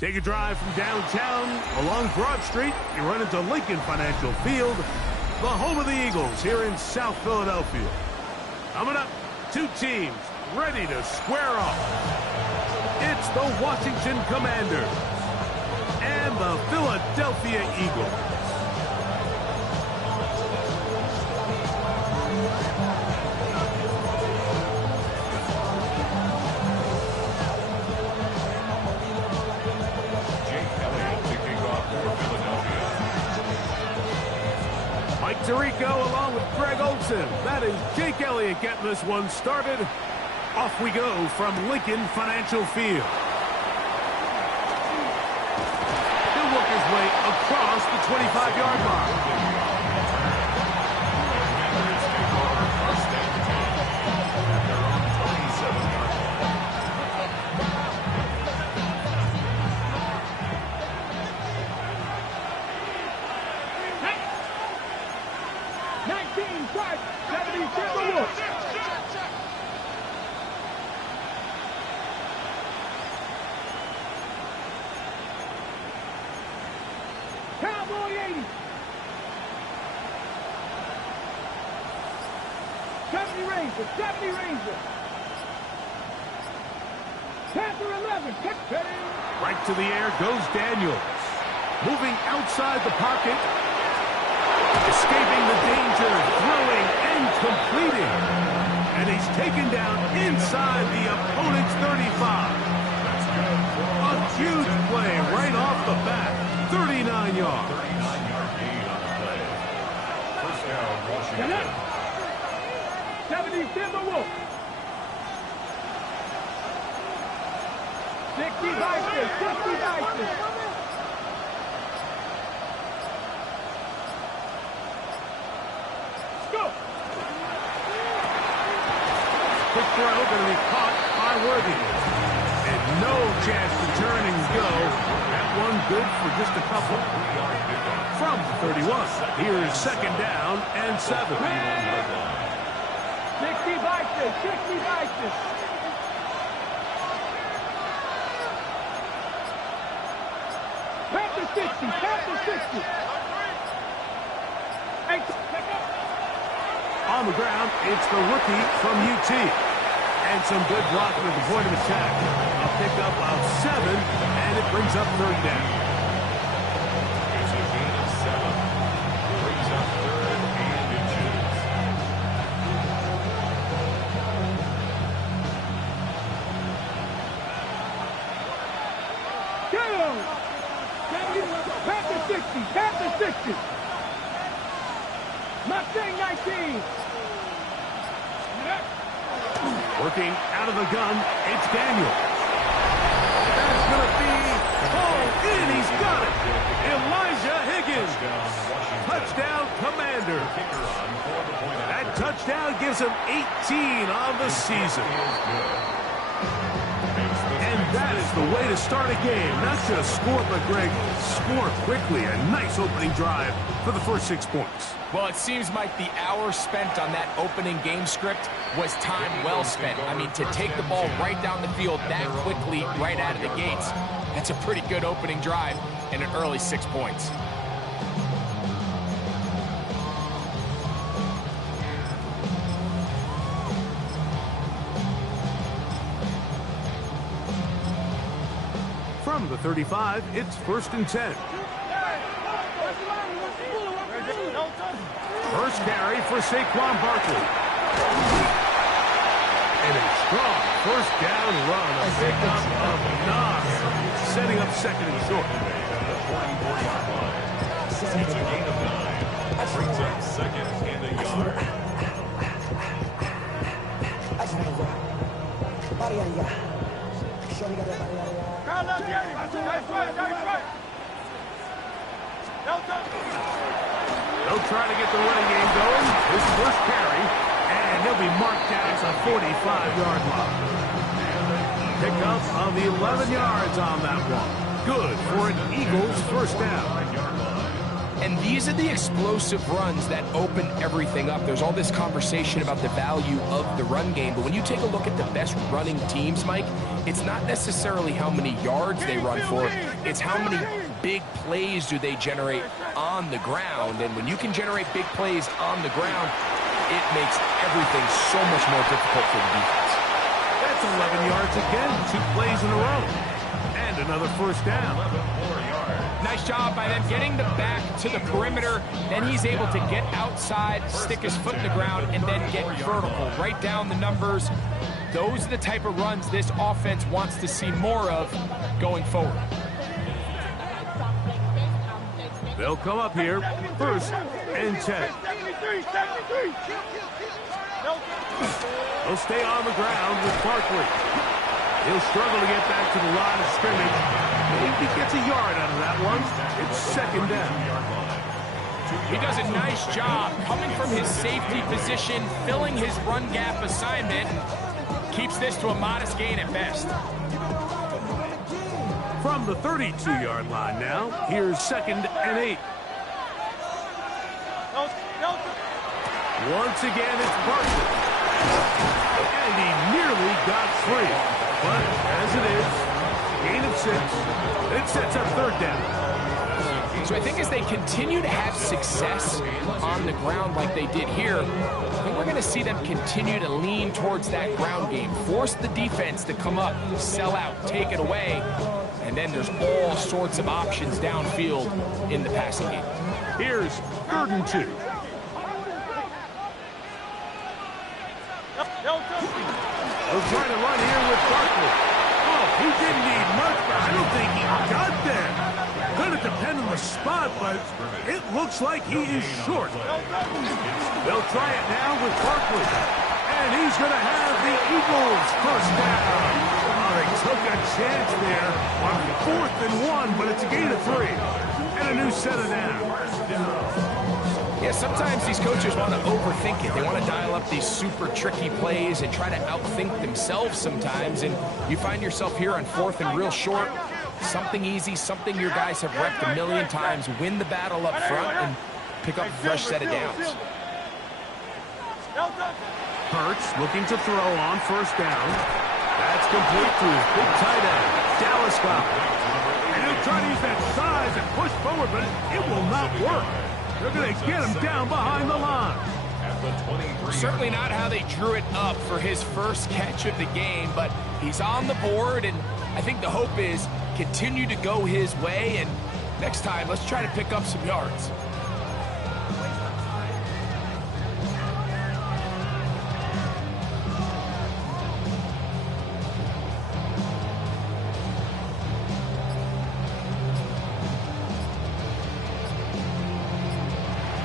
Take a drive from downtown along Broad Street. You run into Lincoln Financial Field, the home of the Eagles here in South Philadelphia. Coming up, two teams ready to square off. It's the Washington Commanders and the Philadelphia Eagles. Tirico along with Greg Olson. That is Jake Elliott getting this one started. Off we go from Lincoln Financial Field. He'll work his way across the 25-yard line. 70 Ranger. Panther 11. Right to the air goes Daniels. Moving outside the pocket. Escaping the danger. Throwing and completing. And he's taken down inside the opponent's 35. A huge play right off the bat. 39 yards. 39-yard gain on the play. First down, Washington. 70 Timberwolves. 60 Vikings. 60 Vikings. Go. Quick throw going to be caught by Worthy. And no chance to turn and go. That one good for just a couple. From 31. Here's second down and 7. 60 Vikings. 60 Vikings. Panther 60. Panther 60. On the ground, it's the rookie from UT. And some good blocking at the point of attack. A pickup of 7, and it brings up third down. It's a gain of 7. Brings up third and inches. Panther 60. Panther 60. Mustang 19. Working out of the gun, it's Daniels. That is going to be pulled in. He's got it. Elijah Higgins. Touchdown, Commander. That touchdown gives him 18 on the season. And that is the way to start a game. Not just score, but, Greg, score quickly. A nice opening drive for the first 6 points. Well, it seems like the hour spent on that opening game script was time well spent. I mean, to take the ball right down the field that quickly right out of the gates, that's a pretty good opening drive and an early 6 points. From the 35, it's 1st and 10. First carry for Saquon Barkley. And a strong first down run. A pickup of 9. Setting up second and short. It's a gain of 9. Brings up second and a yard. They'll try to get the running game going. This first carry, and he'll be marked down at the 45-yard line. Pickup of 11 yards on that one. Good for an Eagles first down. And these are the explosive runs that open everything up. There's all this conversation about the value of the run game, but when you take a look at the best running teams, Mike, it's not necessarily how many yards they run for, it's how many big plays do they generate on the ground. And when you can generate big plays on the ground, it makes everything so much more difficult for the defense. That's 11 yards again, 2 plays in a row. And another first down. Nice job by them getting the back to the perimeter. Then he's able to get outside, stick his foot in the ground, and then get vertical. Right down the numbers. Those are the type of runs this offense wants to see more of going forward. They'll come up here, 1st and 10. They'll stay on the ground with Barkley. He'll struggle to get back to the line of scrimmage. Maybe he gets a yard out of that one. It's 2nd down. He does a nice job coming from his safety position, filling his run gap assignment. Keeps this to a modest gain at best. From the 32-yard line now, here's 2nd and 8. Once again, it's Barkley. And he nearly got free. But as it is, gain of 6. It sets up 3rd down. So I think as they continue to have success on the ground like they did here, I think we're going to see them continue to lean towards that ground game. Force the defense to come up, sell out, take it away. And then there's all sorts of options downfield in the passing game. Here's 3rd and 2. They'll try to run here with Barkley. Oh, he didn't need much, but I don't think he got there. Gonna depend on the spot, but it looks like he is short. They'll try it now with Barkley. And he's gonna have the Eagles first down. Oh, they took a chance there on 4th and 1, but it's a gain of 3. And a new set of downs. Yeah, sometimes these coaches want to overthink it. They want to dial up these super tricky plays and try to outthink themselves sometimes. And you find yourself here on 4th and real short. Something easy, something your guys have repped a million times. Win the battle up front and pick up a fresh set of downs. Hurts looking to throw on 1st down. That's complete to his big tight end, Dallas Goedert. And he'll try to use that size and push forward, but it will not work. They're going to get him down behind the line. Certainly not how they drew it up for his first catch of the game, but he's on the board, and I think the hope is continue to go his way, and next time, let's try to pick up some yards.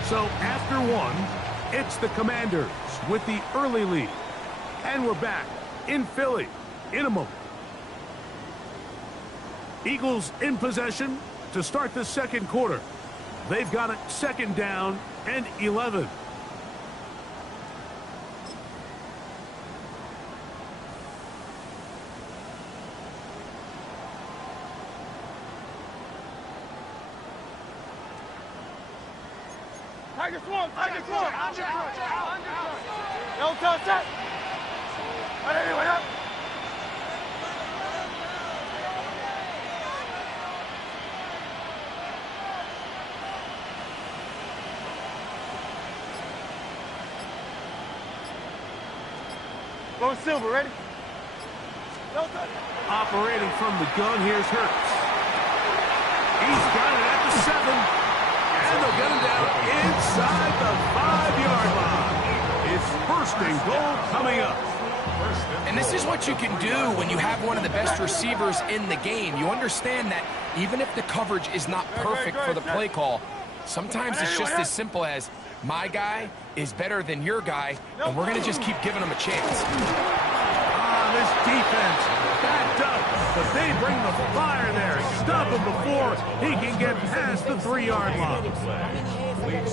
So after 1, it's the Commanders with the early lead. And we're back in Philly in a moment. Eagles in possession to start the 2nd quarter. They've got it 2nd down and 11. Tiger Swarm! Tiger Swarm! No touch that! Anyone up? Go Silver, ready? No touch. Operating from the gun, here's Hurts. He's got it at the 7. And they'll get him down inside the 5-yard line. It's 1st and goal coming up. And this is what you can do when you have one of the best receivers in the game. You understand that even if the coverage is not perfect for the play call, sometimes it's just as simple as my guy is better than your guy, and we're going to just keep giving him a chance. This defense backed up, but they bring the fire there. Stop him before he can get past the 3-yard line.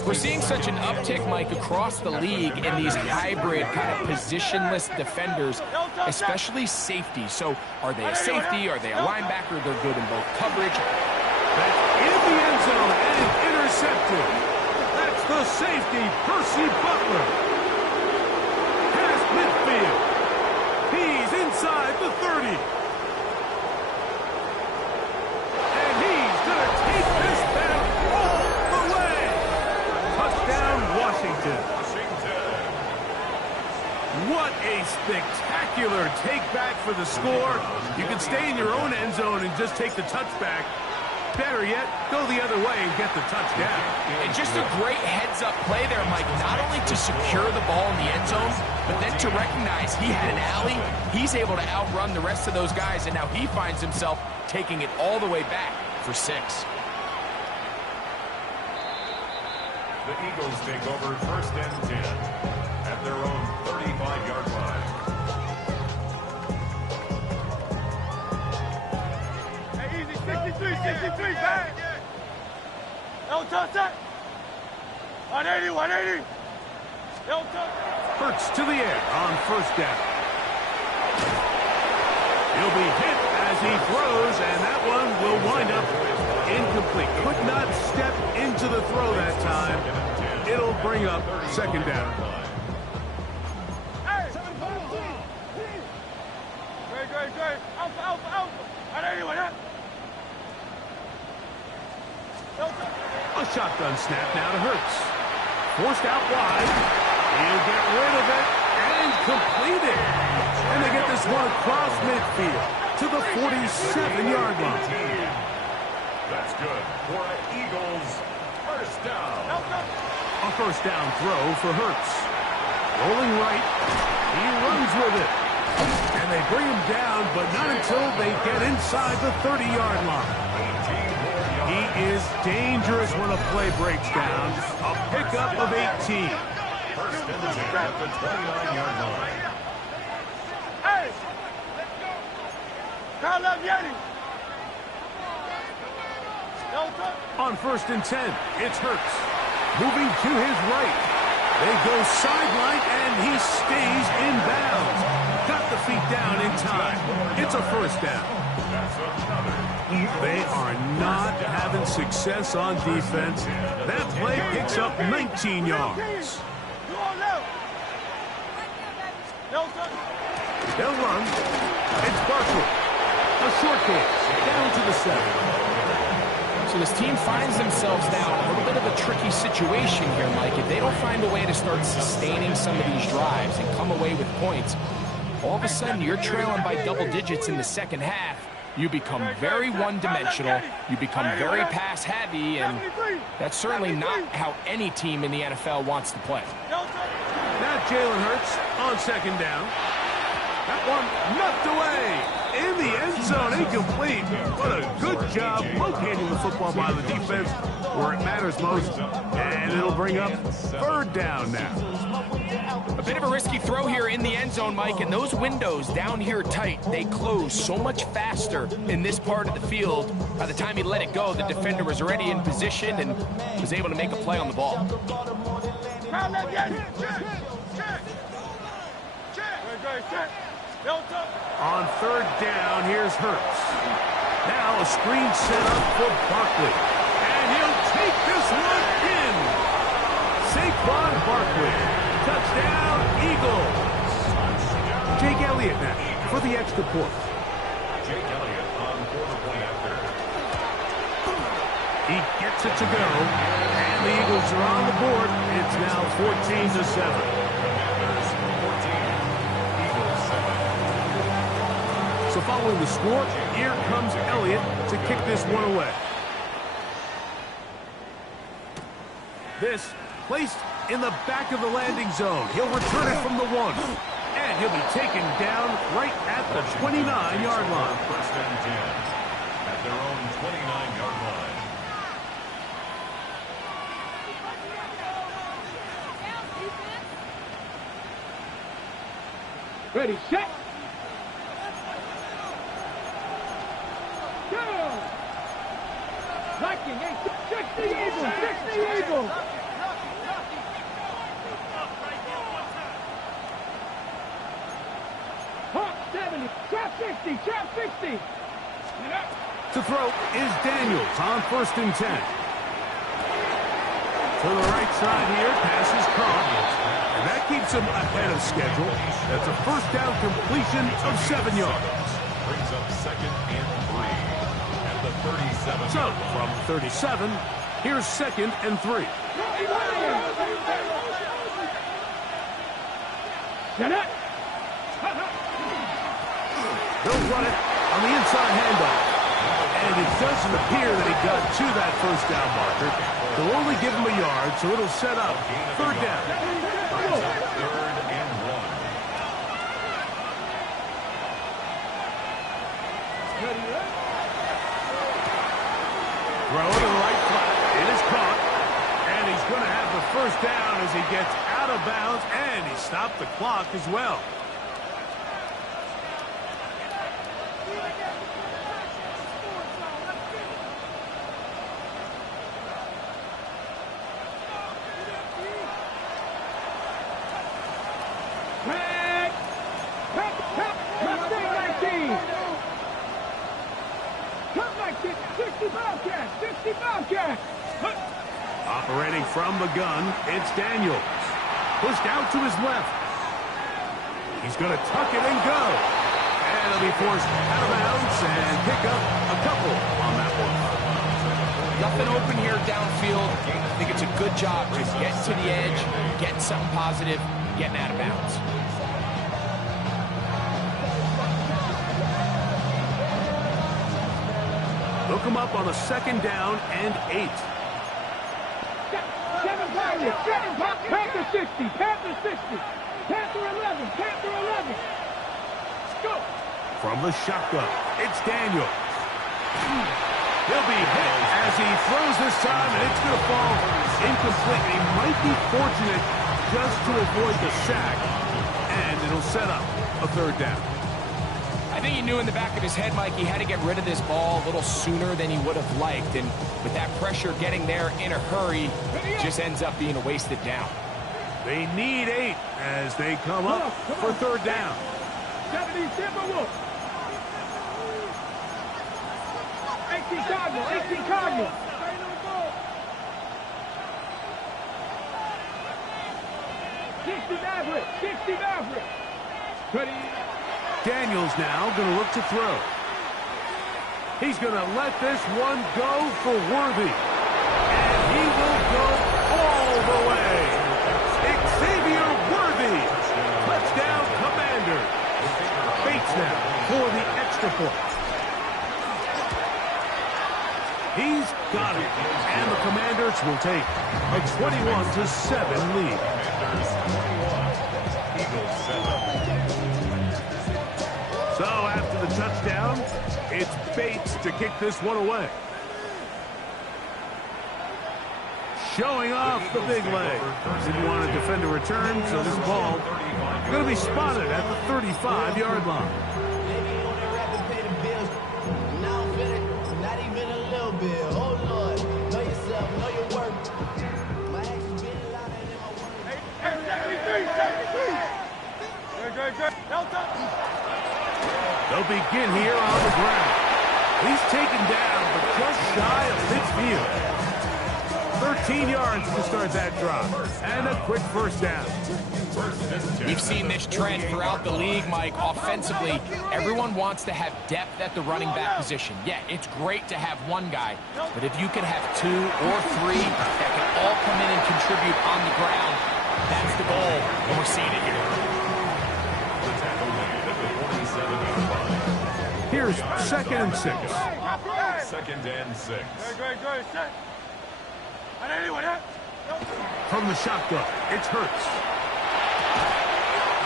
We're seeing such an uptick, Mike, across the league in these hybrid kind of positionless defenders, especially safety. So are they a safety? Are they a linebacker? They're good in both coverage. That's in the end zone, and an intercepted. That's the safety, Percy Butler. Past midfield. He's inside the 30. And he's going to take this back all the way. Touchdown, Washington. What a spectacular take back for the score. You can stay in your own end zone and just take the touchback. Better yet, go the other way and get the touchdown. And just a great heads-up play there, Mike, not only to secure the ball in the end zone, but then to recognize he had an alley. He's able to outrun the rest of those guys, and now he finds himself taking it all the way back for 6. The Eagles take over 1st and 10 at their own 35-yard line. Hey, easy, 63, bang! Don't touch that! 180, 180! Don't touch it! Hurts to the air on 1st down. He'll be hit as he throws, and that one will wind up incomplete. Could not step into the throw that time. It'll bring up 2nd down. Hey! Great. Alpha. 180, 180! A shotgun snap now to Hurts. Forced out wide. He'll get rid of it and complete it. And they get this one across midfield to the 47-yard line. That's good for an Eagles 1st down. A 1st down throw for Hurts. Rolling right. He runs with it. And they bring him down, but not until they get inside the 30-yard line. He is dangerous when a play breaks down. A pickup of 18. 1st and 10 at the 29-yard line. Hey! Kyle left Yeti! Don't touch! On 1st and 10, it's Hurts. Moving to his right. They go sideline, and he stays in bounds. Got the feet down in time. It's a 1st down. They are not having success on defense. That play picks up 19 yards. They'll run. It's Barkley. A short game. Down to the 7. So this team finds themselves now in a little bit of a tricky situation here, Mike. If they don't find a way to start sustaining some of these drives and come away with points, all of a sudden you're trailing by double digits in the 2nd half. You become very one-dimensional, you become very pass-heavy, and that's certainly not how any team in the NFL wants to play. Now Jalen Hurts on 2nd down. That one knocked away. In the end zone, incomplete. What a good job locating the football by the defense where it matters most. And it'll bring up 3rd down now. A bit of a risky throw here in the end zone, Mike, and those windows down here tight, they close so much faster in this part of the field. By the time he let it go, the defender was already in position and was able to make a play on the ball. On 3rd down, here's Hurts. Now a screen set up for Barkley. And he'll take this one in. Saquon Barkley. Touchdown, Eagles. Jake Elliott now for the extra point. Jake Elliott on quarter point after. He gets it to go. And the Eagles are on the board. It's now 14-7. So following the score, here comes Elliott to kick this one away. This placed in the back of the landing zone. He'll return it from the 1. And he'll be taken down right at the 29-yard line. 1st and 10 at their own 29-yard line. Ready, set! Viking, 60 Eagles, 60 Eagles! Hawk 70, trap 60, trap 60! To throw is Daniels on 1st and 10. To the right side here, pass is caught. And that keeps him ahead of schedule. That's a first down completion of 7 yards. Brings up 2nd and 3 at the 37. So, from 37, here's 2nd and 3. Get it. He'll run it on the inside handoff. And it doesn't appear that he got to that first down marker. They'll only give him a yard, so it'll set up 3rd down. 3rd and 1. Throw to the right flat. It is caught. And he's going to have the first down as he gets out of bounds. And he stopped the clock as well. Operating from the gun, it's Daniels. Pushed out to his left. He's going to tuck it and go. And he'll be forced out of bounds and pick up a couple on that one. Nothing open here downfield. I think it's a good job to get to the edge, get something positive, getting out of bounds. Look him up on a 2nd down and 8. Panther 60, Panther 60, Panther 11, Panther 11. Let's go. From the shotgun, it's Daniels. He'll be hit as he throws this time, and it's going to fall incomplete. He might be fortunate just to avoid the sack, and it'll set up a 3rd down. I think he knew in the back of his head, Mike, he had to get rid of this ball a little sooner than he would have liked. And with that pressure getting there in a hurry, it just ends up being a wasted down. They need 8 as they come up for 3rd down. 70 Timberwolves. 18 Cardinals, 18 Cardinals. 60 Maverick, 60 Maverick. 20. Daniels now going to look to throw. He's going to let this one go for Worthy. And he will go all the way. Xavier Worthy. Touchdown, Commander. Bates now for the extra point. He's got it. And the Commanders will take a 21-7 lead. Eagles 7. So after the touchdown, it's Bates to kick this one away. Showing off the big leg. Didn't want to defend a return, so this ball going to be spotted at the 35-yard line. Not even a little bit. Oh, Lord. Know yourself. Know your work. My actions been louder than my words. 73. They'll begin here on the ground. He's taken down, but just shy of midfield. 13 yards to start that drive. And a quick first down. We've seen this trend throughout the league, Mike. Offensively, everyone wants to have depth at the running back position. Yeah, it's great to have one guy, but if you could have 2 or 3 that can all come in and contribute on the ground, that's the goal, and we're seeing it here. Here's 2nd and 6. 2nd and 6. From the shotgun, it's Hurts.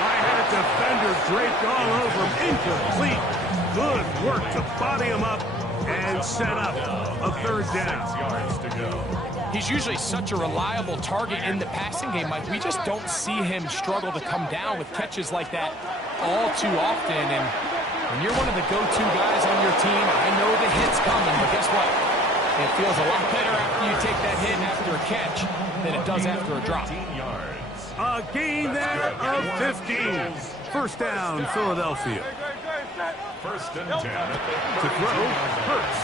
I had a defender draped all over him. Incomplete. Good work to body him up and set up a 3rd down. 6 yards to go. He's usually such a reliable target in the passing game, Mike. We just don't see him struggle to come down with catches like that all too often. And when you're one of the go-to guys on your team, I know the hit's coming, but guess what? It feels a lot better after you take that hit after a catch than it does after a drop. 15 yards. A gain there of 15. First down, Philadelphia. 1st and 10 at the To throw, Hurts.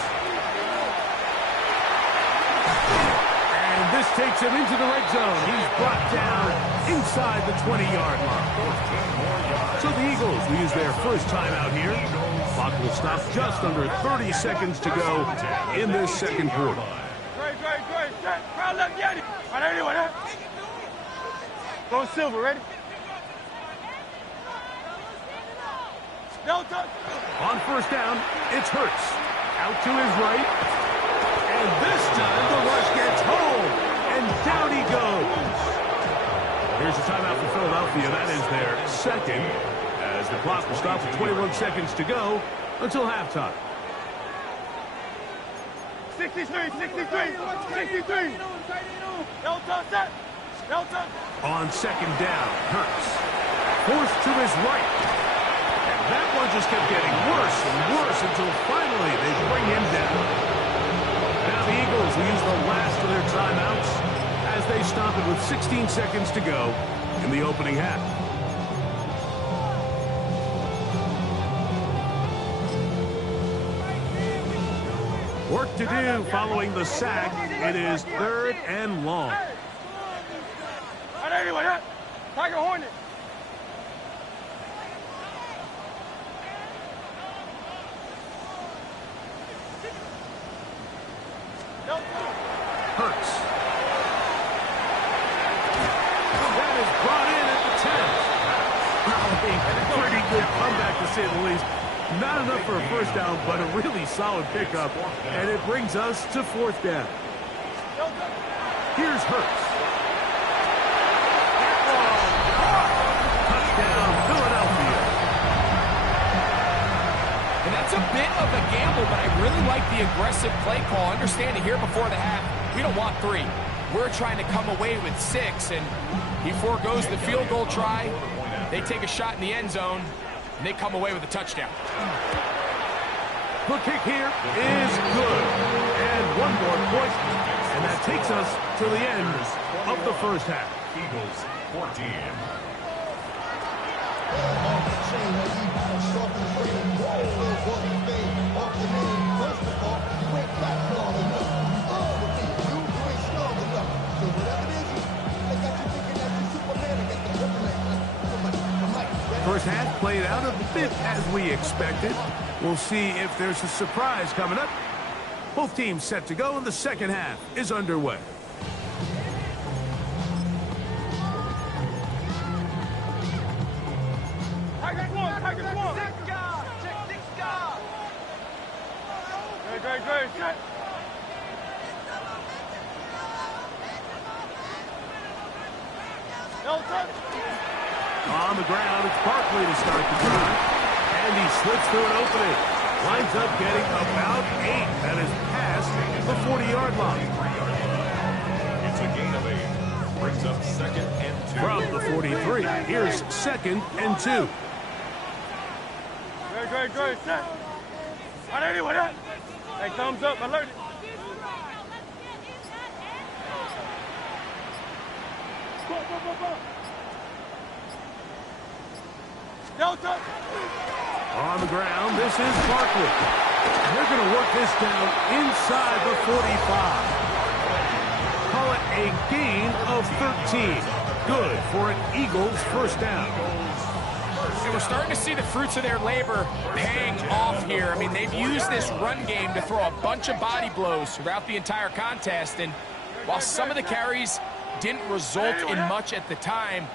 And And this takes him into the red zone. He's brought down inside the 20-yard line. So the Eagles will use their first timeout here. Clock will stop just under 30 seconds to go in this second quarter. Go Silver, ready? On first down, it's Hurts. Out to his right. And this time the rush gets home. And down he goes. Here's the timeout for Philadelphia. That is their second. As the clock will stop with 21 seconds to go until halftime. 63. Delta. On second down, Hurts. Forced to his right. And that one just kept getting worse and worse until finally they bring him down. Now the Eagles will use the last of their timeouts as they stop it with 16 seconds to go in the opening half. Work to do following the sack. It is 3rd and long. Tiger Hornet. Hurts. That is brought in at the 10. A pretty good comeback, to say the least. Not enough for a first down, but a really solid pickup. And it brings us to 4th down. Here's Hurts. Touchdown, Philadelphia. And that's a bit of a gamble, but I really like the aggressive play call. Understanding here before the half, we don't want 3. We're trying to come away with 6, and he foregoes the field goal try. They take a shot in the end zone, and they come away with a touchdown. The kick here is good. And one more point, and that takes us to the end of the first half. Eagles 14. First half played out a bit as we expected. We'll see if there's a surprise coming up. Both teams set to go, and the second half is underway. Tigers one. Six guard. Great. Set. Delta. On the ground, it's Barkley to start the drive. And he slips through an opening. Winds up getting about 8. That is past the 40-yard line. It's a gain of 8. Brings up 2nd and 2. From the 43, here's 2nd and 2. Great. Set. Right anyway, that. Hey, thumbs up. Alert. Go. Delta. On the ground, this is Barkley. They're going to work this down inside the 45. Call it a gain of 13. Good for an Eagles first down. And we're starting to see the fruits of their labor paying off here. I mean, they've used this run game to throw a bunch of body blows throughout the entire contest. And while some of the carries didn't result in much at the time,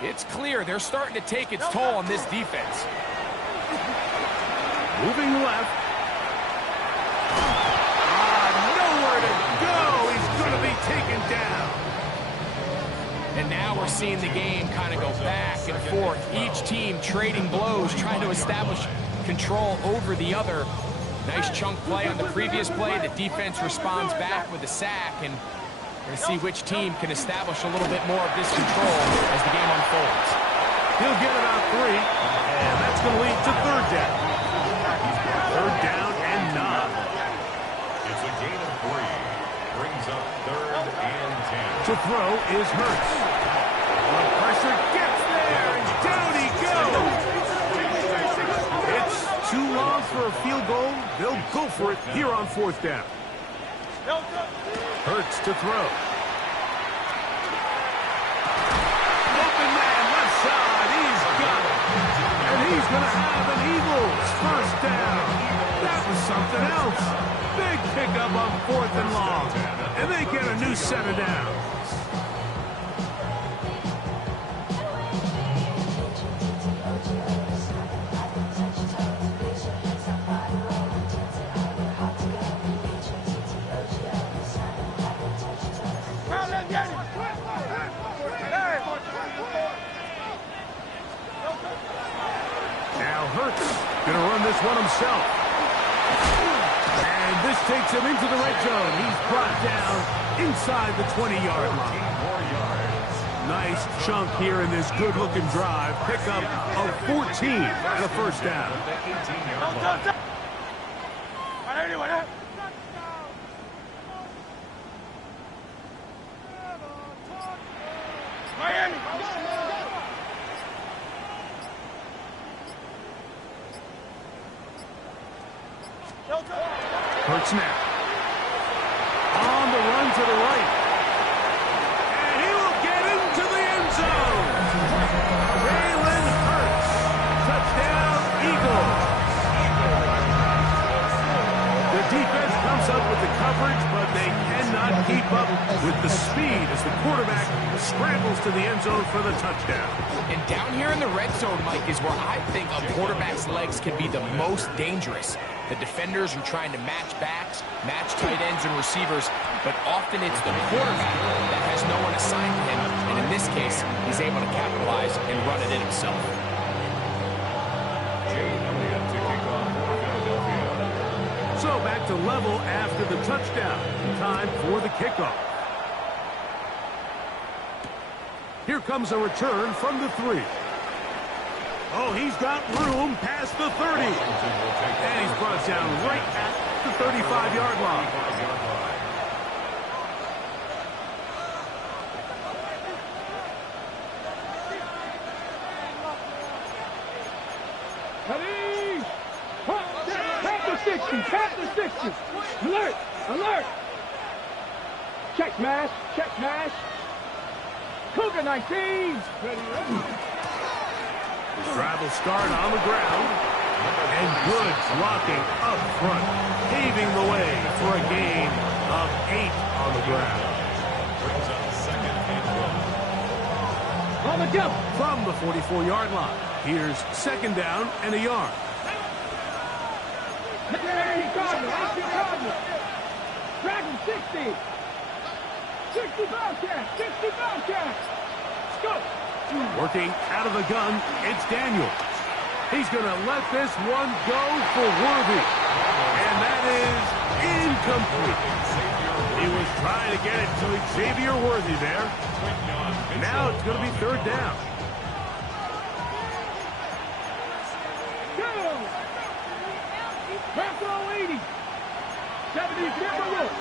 it's clear they're starting to take its toll on this defense. Moving left. Nowhere to go. He's going to be taken down. And now we're seeing the game kind of go back and forth. Each team trading blows, trying to establish control over the other. Nice chunk play on the previous play. The defense responds back with a sack, and we're going to see which team can establish a little bit more of this control as the game unfolds. He'll get about 3, and that's going to lead to 3rd down. 3rd down and 9. It's a gain of 3. Brings up 3rd and 10. To throw is Hurts. The pressure gets there, and down he goes. It's too long for a field goal. They'll go for it here on 4th down. Hurts to throw. going to have an Eagles first down. That was something else. Big pickup on 4th and long. And they get a new set of downs. Gonna run this one himself. And this takes him into the red zone. He's brought down inside the 20-yard line. Nice chunk here in this good-looking drive. Pickup of 14 and a first down. Quick snap. On the run to the right. And he will get into the end zone. Jalen Hurts. Touchdown, Eagles. The defense comes up with the coverage, but they cannot keep up with the speed as the quarterback scrambles to the end zone for the touchdown. And down here in the red zone, Mike, is where I think a quarterback's legs can be the most dangerous. The defenders are trying to match backs, match tight ends and receivers, but often it's the quarterback that has no one assigned to him, and in this case, he's able to capitalize and run it in himself. So back to level after the touchdown. Time for the kickoff. Here comes a return from the 3. Oh, he's got room past the 30. And he's brought down right at the 35-yard line. Tap the 60. Alert! Alert! Check smash. Check smash. Cougar 19. His drive will start on the ground. And good blocking up front, paving the way for a gain of 8 on the ground. On the jump. From the 44-yard line, here's second down and a yard. 80 Cardinal. Dragon 60. 60 Bobcat. 60 Bobcat. Go. Working out of the gun, it's Daniel. He's going to let this one go for Worthy. And that is incomplete. He was trying to get it to Xavier Worthy there. Now it's going to be third down. Buffalo 80. 70 Timberwolves.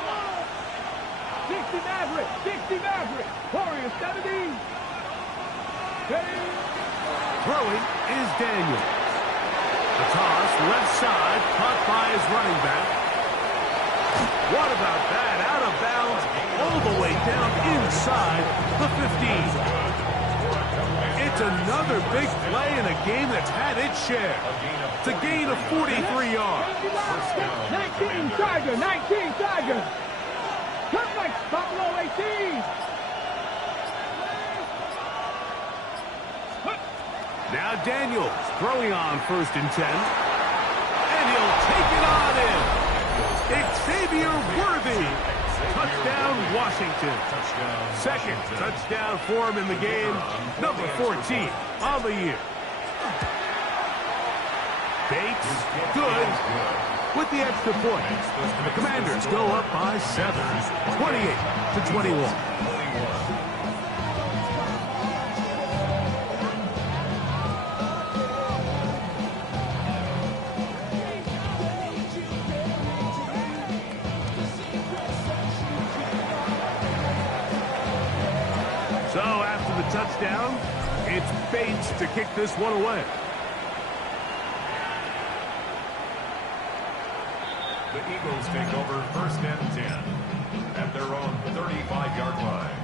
60 Maverick. 60 Maverick. Warriors 70. Throwing is Daniel. The toss, left side, caught by his running back. What about that? Out of bounds, all the way down inside the 15. It's another big play in a game that's had its share. It's a gain of 43 yards. 19 Tiger. 19 Tiger. Come back, Buffalo 18. Now Daniels throwing on 1st and 10. And he'll take it on in. Xavier Worthy. Touchdown, Washington. Second touchdown for him in the game. Number 14 on the year. Bates, good with the extra point. And the Commanders go up by 7, 28-21. So after the touchdown, it's Bates to kick this one away. The Eagles take over 1st and 10 at their own 35-yard line.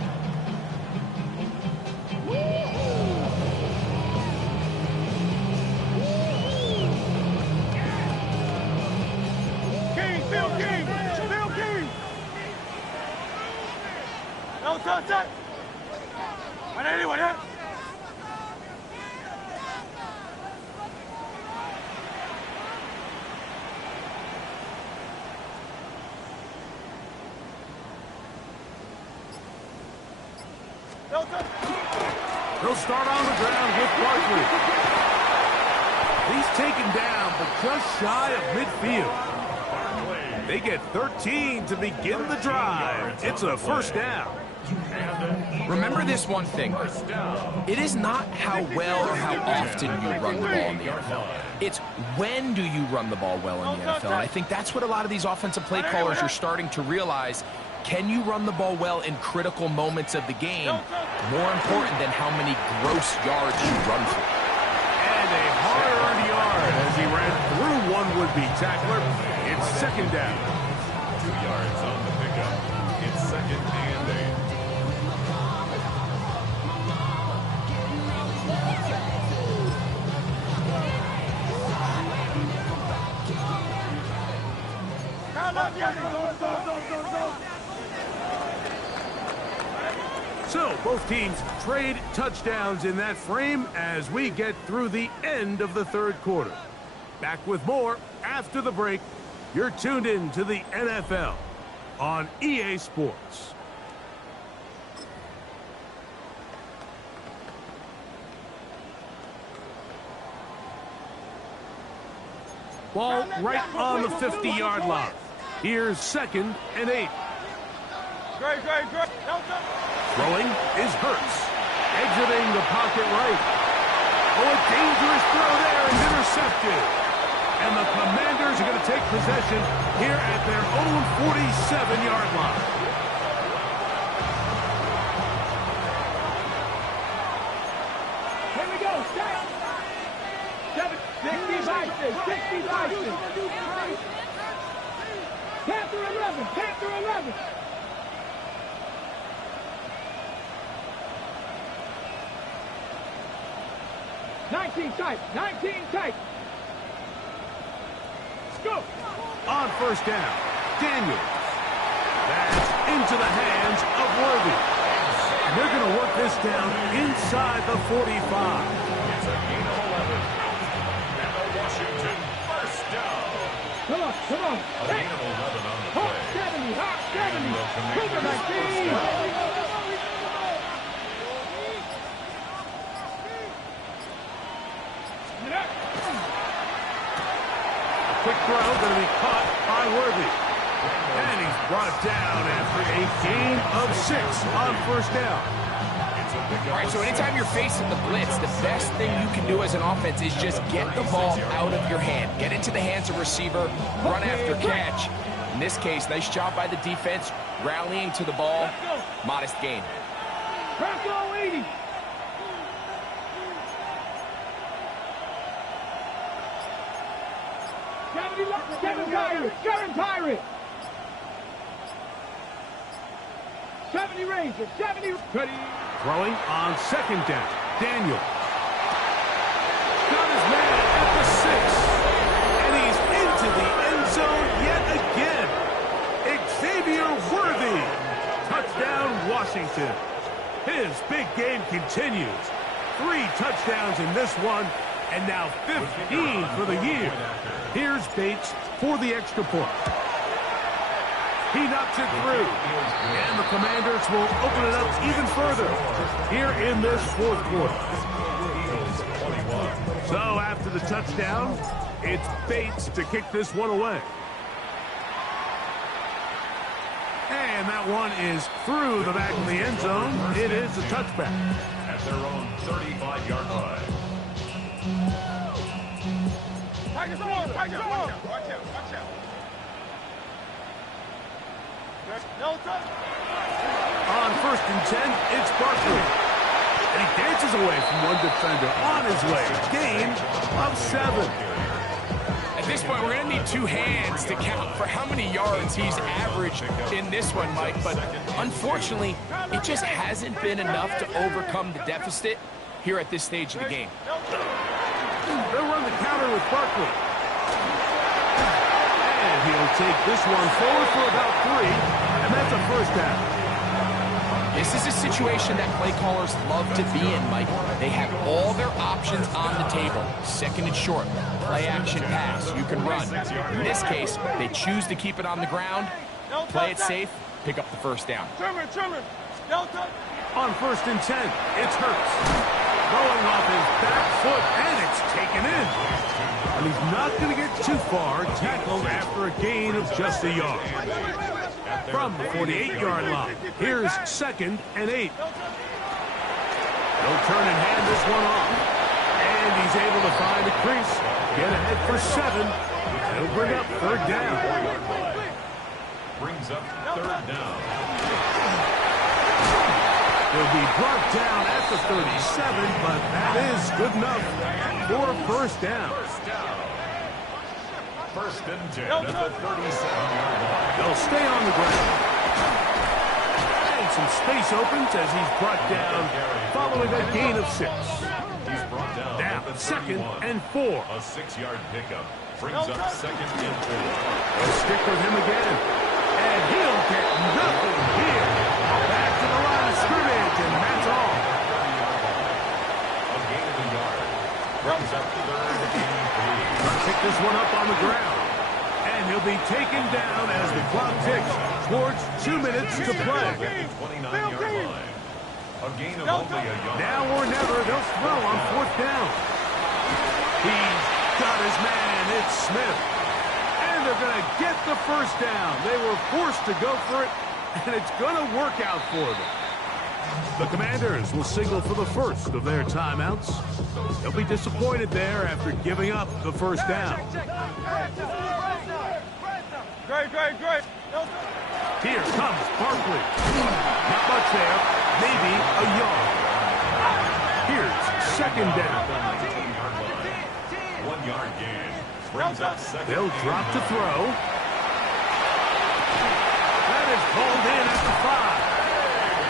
No touch it. What it? They'll start on the ground with Barkley. He's taken down, but just shy of midfield. They get 13 to begin the drive. It's a first down. Remember this one thing. It is not how well or how often you run the ball in the NFL. It's when do you run the ball well in the NFL. And I think that's what a lot of these offensive play callers are starting to realize. Can you run the ball well in critical moments of the game? More important than how many gross yards you run for. And a hard-earned yard as he ran through one would-be tackler. It's second down. 2 yards on the pickup. It's second and 8. So, both teams trade touchdowns in that frame as we get through the end of the third quarter. Back with more after the break. You're tuned in to the NFL on EA Sports. Ball right on the 50-yard line. Here's second and 8. Great. Throwing is Hurts. Exiting the pocket right. Oh, a dangerous throw there is intercepted. And the Commanders are going to take possession here at their own 47-yard line. Here we go. 60 Panther 11. 19 tight. Let's go. On first down, Daniels. That's into the hands of Worthy. And they're going to work this down inside the 45. It's a gain of 11. And the Washington first down. Come on. A gain of 11 on the play. Hawk 70. And the Commanders first down. Quick throw going to be caught by Worthy. And he's brought down after a gain of 6 on first down. All right, so anytime you're facing the blitz, the best thing you can do as an offense is just get the ball out of your hand. Get into the hands of receiver, run after catch. In this case, nice job by the defense, rallying to the ball. Modest gain. Bronco 80. Kevin Pirate. 70 Ranger. 70. Ready. Throwing on second down. Daniel. Got his man at the 6. And he's into the end zone yet again. Xavier Worthy. Touchdown, Washington. His big game continues. 3 touchdowns in this one. And now 15 for the year. Here's Bates for the extra point. He knocks it through. And the Commanders will open it up even further here in this fourth quarter. So after the touchdown, it's Bates to kick this one away. And that one is through the back of the end zone. It is a touchback. At their own 35-yard line. Watch out. No touch. On first and 10, it's Barkley. And he dances away from one defender on his way. Gain of 7. At this point, we're going to need 2 hands to count for how many yards he's averaged in this one, Mike. But unfortunately, it just hasn't been enough to overcome the deficit here at this stage of the game. They'll run the counter with Barkley. And he'll take this one forward for about 3, and that's a first down. This is a situation that play callers love to be in, Mike. They have all their options on the table. Second and short, play action pass, you can run. In this case, they choose to keep it on the ground, play it safe, pick up the first down. On 1st and 10, it's Hurts. Throwing off his back foot, and it's taken in. And he's not going to get too far, tackled after a gain of just a yard. From the 48-yard line, here's 2nd and 8. He'll turn and hand this one off. And he's able to find a crease, get ahead for 7. He'll bring up 3rd down. Brings up 3rd down. He'll be brought down at the 37, but that is good enough for a 1st down. 1st and 10 at the 37-yard line. They'll stay on the ground. And some space opens as he's brought down following a gain of 6. He's brought down Now, at the 2nd 31. and 4. A 6-yard pickup brings up 2nd and 4. They'll stick with him again. And he'll get nothing here. Back to the line of scrimmage, and that's all. A gain of a yard. Brings up 3rd and 3. Pick this one up on the ground. And he'll be taken down as the clock ticks towards 2 minutes to play. At the 29-yard line. A gain of only a yard. Now or never, they'll throw on 4th down. He's got his man. It's Smith. And they're going to get the 1st down. They were forced to go for it, and it's going to work out for them. The Commanders will signal for the first of their timeouts. They'll be disappointed there after giving up the 1st down. Great. Here comes Barkley. Not much there. Maybe a yard. Here's 2nd down. 1 yard gain. Brings up 2nd. They'll drop to throw. That is called in at the 5.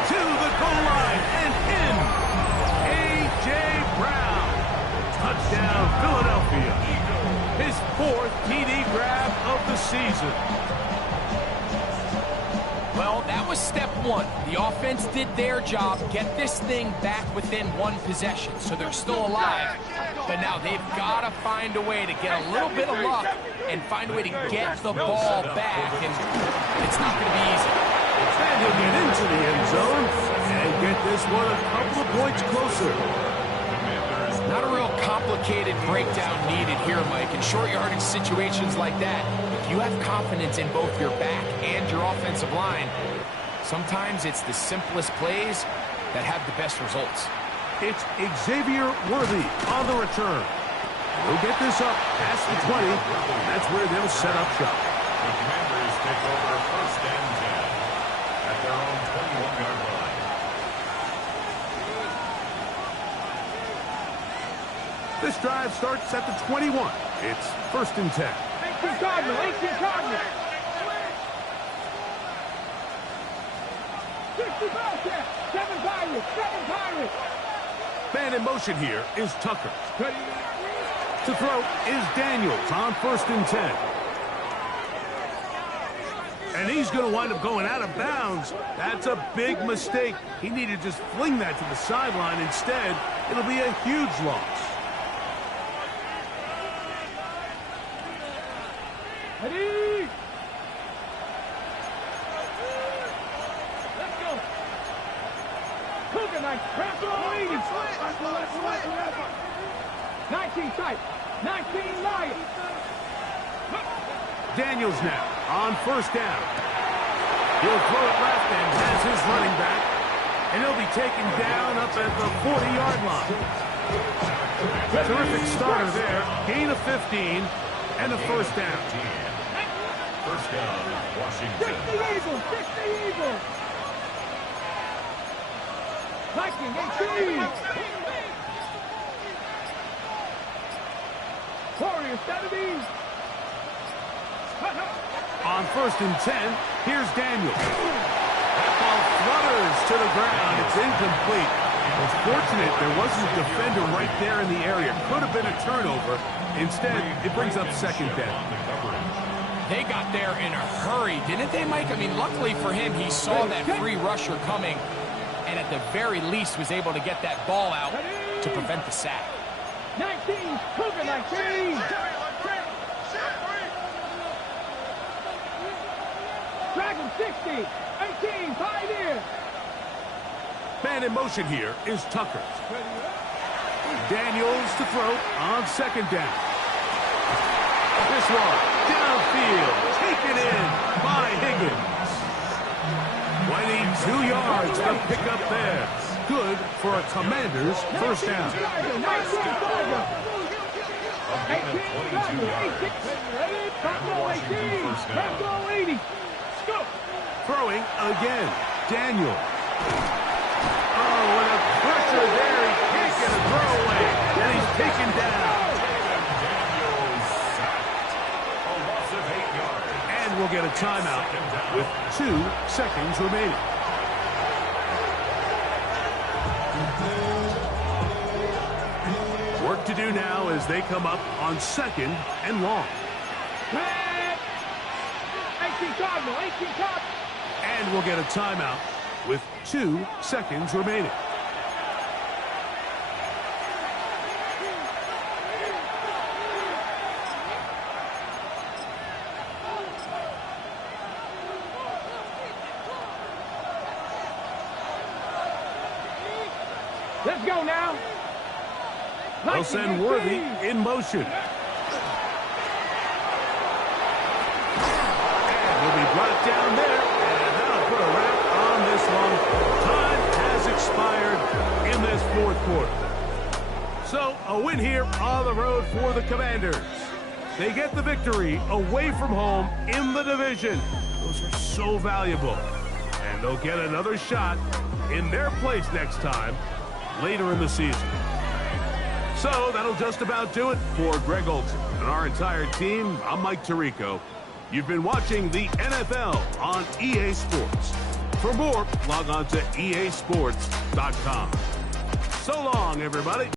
To the goal line and in. A.J. Brown. Touchdown, Philadelphia. His 4th TD grab of the season. Well, that was step 1. The offense did their job, get this thing back within 1 possession, so they're still alive. But now they've got to find a way to get a little bit of luck and find a way to get the ball back, and it's not going to be easy. And he'll get into the end zone and get this one a couple of points closer. Not a real complicated breakdown needed here, Mike. In short yardage situations like that, if you have confidence in both your back and your offensive line, sometimes it's the simplest plays that have the best results. It's Xavier Worthy on the return. He'll get this up past the 20. That's where they'll set up shop. The Commanders take over 1st and 10 at their own 21-yard line. This drive starts at the 21. It's 1st and 10. 18 Cardinal. 60 Bobcats. 7 Pirates. Man in motion here is Tucker. To throw is Daniels on 1st and 10. And he's going to wind up going out of bounds. That's a big mistake. He needed to just fling that to the sideline. Instead, it'll be a huge loss. Ready? Let's go. Cougar knife. Craft all Eagles. 19 tight. 19 Lions. Daniels now on 1st down. He'll throw it left and has his running back. And he'll be taken down up at the 40-yard line. Terrific starter there. Gain of 15 and a 1st down. 1st down, Washington. 60 Eagles. Viking 18. Warriors 70. On 1st and 10, here's Daniels. That ball flutters to the ground. It's incomplete. It's fortunate there wasn't a defender right there in the area. Could have been a turnover. Instead, it brings up 2nd down. They got there in a hurry, didn't they, Mike? I mean, luckily for him, he saw that free rusher coming, and at the very least was able to get that ball out to prevent the sack. 19, Cougar 19. Dragon 60, 18, Pioneer. Man in motion here is Tucker. Daniels to throw on second down. This one downfield, taken in by Higgins. 22 yards to pick up there. Good for a Commanders first down. Throwing again, Daniel. Oh, what a pressure there. He can't get a throwaway, and he's taken down. Daniels sacked. A loss of 8 yards. And we'll get a timeout with 2 seconds remaining. Work to do now as they come up on 2nd and long. 18 Cardinal, 18 Cardinal. And we'll get a timeout with 2 seconds remaining. Let's go now. They'll send Worthy in motion. And he'll be brought down there. And that'll put a wrap on this one. Time has expired in this 4th quarter. So a win here on the road for the Commanders. They get the victory away from home in the division. Those are so valuable. And they'll get another shot in their place next time later in the season. So that'll just about do it for Greg Olson and our entire team. I'm Mike Tirico. You've been watching the NFL on EA Sports. For more, log on to easports.com. So long, everybody.